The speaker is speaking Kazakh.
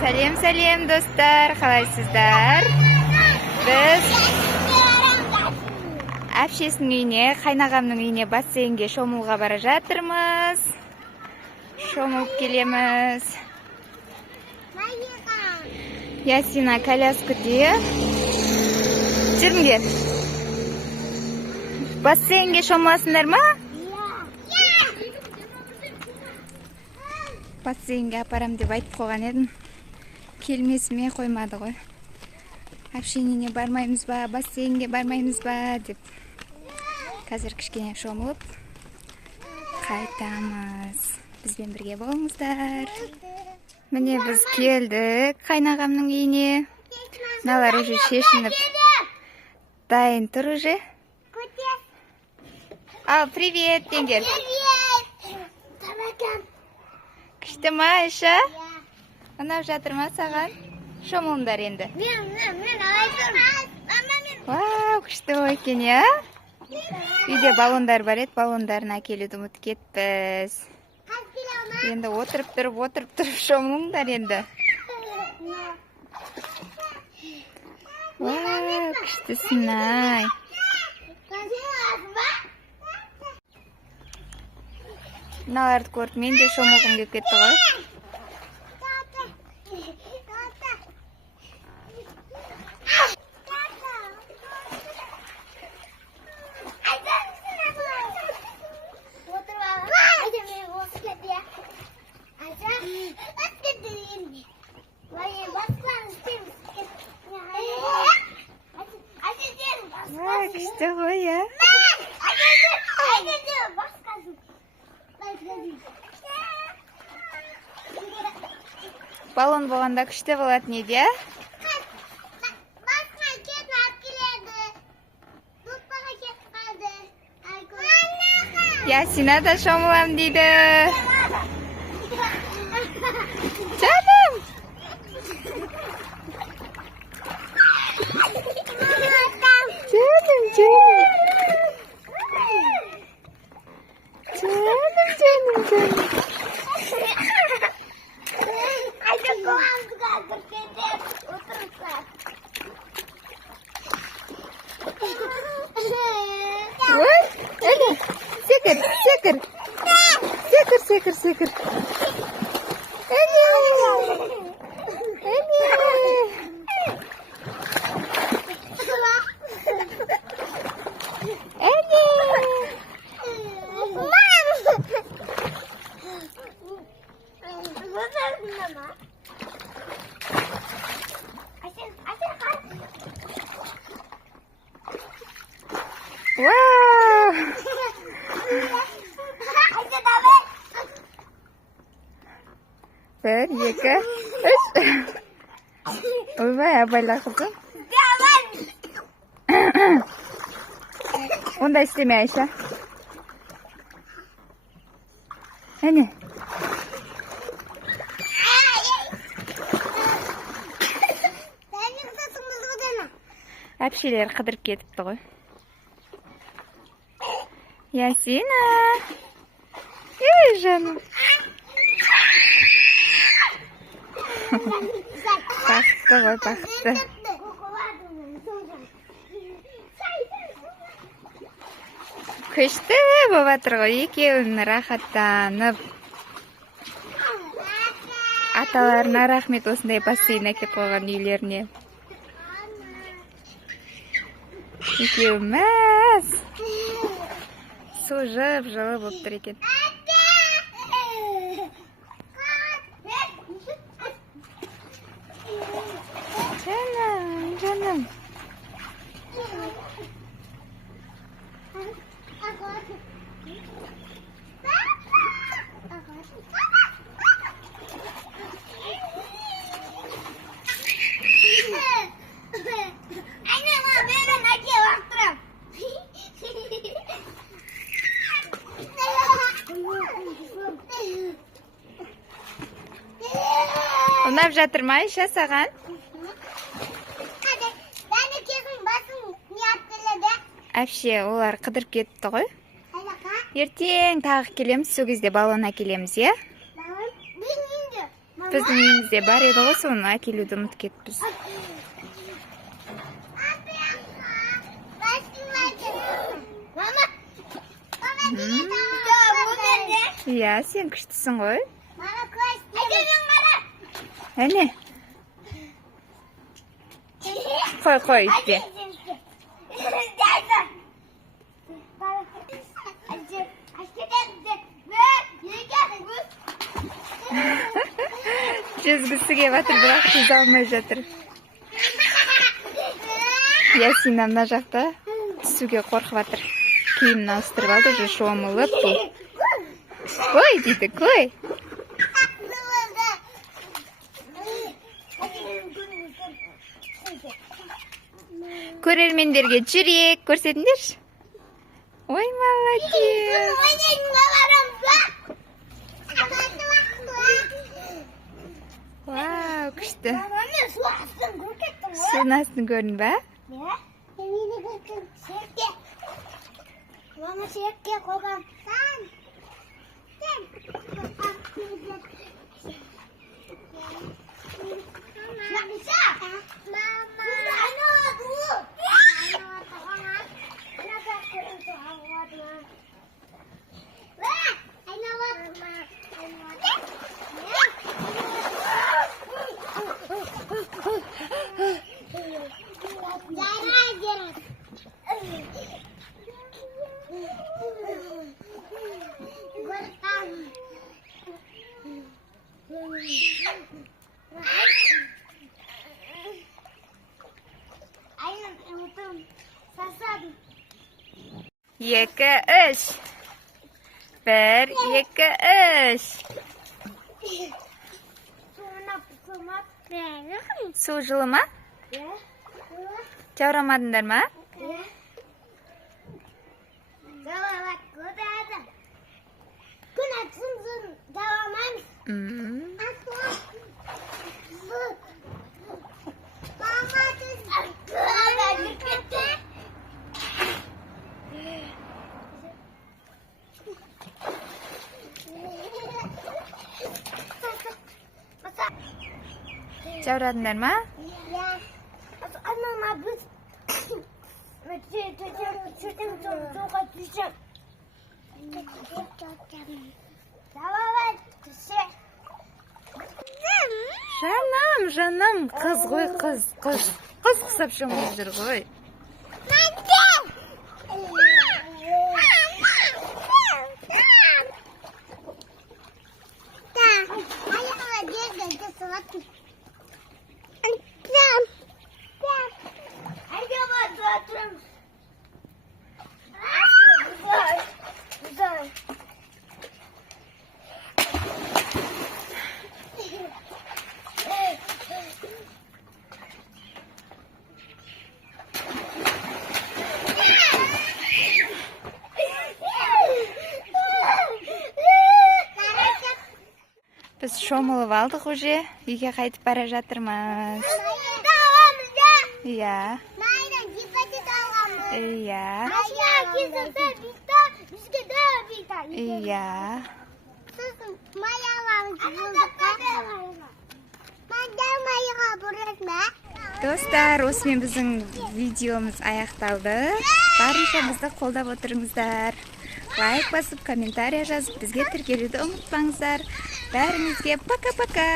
Сәлем достар, қалайсыздар? Біз әпшесінің үйіне, қайнағамның үйіне бассейнге шомылуға бара жатырмыз. Шомылып келеміз. Ясина коляскада. Жүріңдер. Бассейнге шомыласыңдар ма? Бассейнге апарам деп айтып қойған едім. Келмесіме қоймады ғой. Әпшеніне бармаймыз ба, бассейнге бармаймыз ба деп. Қазір кішкене шомылып қайтамыз. Бізбен бірге болыңыздар. Міне біз келдік қайнағамның үйіне. Мыналар уже шешініп дайын тұр уже. Ал, привет, деңдер. Күшті ма, Айша? Ұнап жатыр ма саған? Шомылыңдар енді. Мен алайсың. Вау, күшті ой екен, я? Үйде баллондар бар еді, баллондарын әкелуді ұмытып кетіппіз. Енді отырып тұрып шомылыңдар енді. Вау, күштісін ай. Мыналарды көріп, мен де шомылғым келіп кетті ғой. Күшті ғой, я? Баллон болғанда күшті болатын еді, я? Ясина да шомылам дейді. Жаным! Секір. Бір, екі, үш. Ойбай, абайла қызым. Онда істеме, Айша. Әне. Әпшелер қыдырып кетіпті ғой. Ясина. Ей, жаным. Бақытты ғой, бақытты. Күшті болып жатыр ғой, екеуін рахаттанып. Аталарына рахмет осындай бассейн әкеп қойған үйлеріне. Екеуі мәз. Су жылы болып тұр екен. Жаным. Ұнап жатыр ма, Айша, саған? Әпше, олар қыдырып кетті ғой. Ертең тағы келеміз, сол кезде баллон әкелеміз, е? Біздің үйімізде бар еді ғой, соны әкелуді ұмытып кетіппіз. Иә, сен күштісің ғой. Әне. Қой, үйтпе. Жүзгісі кеп жатыр, бірақ жүзе алмай жатыр. Ясина мына жақта түсуге қорқып жатыр. Киімін ауыстырып алды, уже шомылып бұл. Қой дейді, қой. Көрермендерге жүрек көрсетіңдерші. Ой, молодец. Вау, күшті. Судың астын көрдің бе? Мама серке қойған. Екі, үш. Бір, екі, үш. Су жылы ма? Жаурамадыңдар ма? Күн атсын жауамаймыз. Жаурадыңдар ма? Анама біз суға түсем. Жаным, қыз ғой, қыз. Қыз құсап шомылып жүр ғой. Біз шомылып алдық уже, үйге қайтып бара жатырмыз. Иә. Иә. Иә. Достар, осымен біздің видеомыз аяқталды. Барынша бізді қолдап отырыңыздар. Лайк басып, комментария жазып, бізге тіркелуді ұмытпаңыздар. Бәріңізге пока-пока.